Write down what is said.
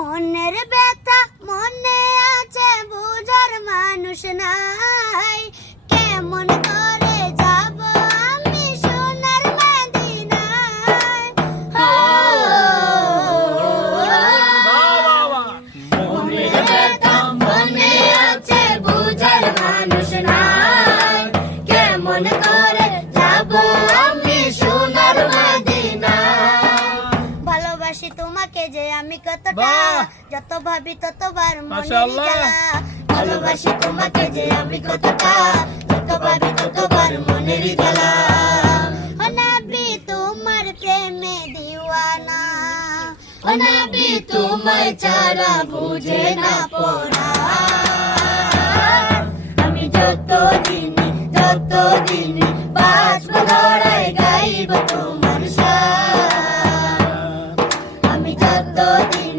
মনের ব্যথা মনে আছে বুঝার মানুষ নাই, কেমন করে যাব আমি সোনার মদিনায়। মনের ব্যথা মনে আছে বুঝার মানুষ নাই, কেমন করে যাব আমি সোনার মদিনায়। ভালোবাসি তোমাকে যে আমি কতটা, যত ভাবি ততবার মনের জ্বালা। ভালোবাসি তোমাকে যে আমি কতটা, যত ভাবি ততবার মনের জ্বালা। ও নবী তোমার প্রেমে দিওয়ানা, ও নবী তোমায় ছাড়া বুঝে না পড়া। আমি যতদিন বাঁচব ধরায় গাইব তোমার শান, আমি যতদিন